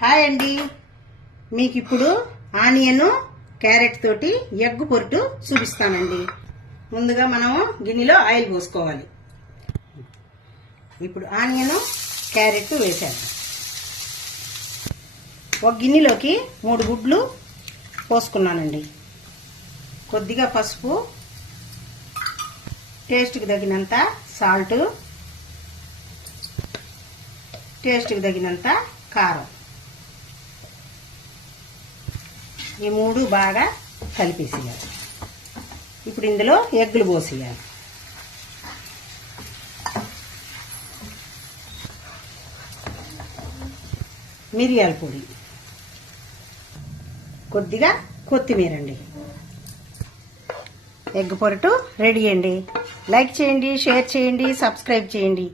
Hi అండి, మీకు ఇప్పుడు ఆనియన్ క్యారెట్ తోటి ఎగ్ పొరుటు చూపిస్తానండి. ముందుగా మనము గిన్నెలో ఆయిల్ పోసుకోవాలి. ఇప్పుడు ఆనియన్ క్యారెట్ వేసాను. ఒక గిన్నెలోకి 3 గుడ్లు పోసుకున్నానండి. కొద్దిగా పసుపు, టేస్ట్కి తగినంత సాల్ట్, టేస్ట్కి తగినంత కారం, ఈ 3 బాగా కలిపేసేయాలి. ఇప్పుడు ఇందులో ఎగ్గులు పోసేయాలి. మిరియాల పొడి, కొద్దిగా కొత్తిమీర అండి. ఎగ్ పొరటు రెడీ అండి. లైక్ చేయండి, షేర్ చేయండి, సబ్స్క్రైబ్ చేయండి.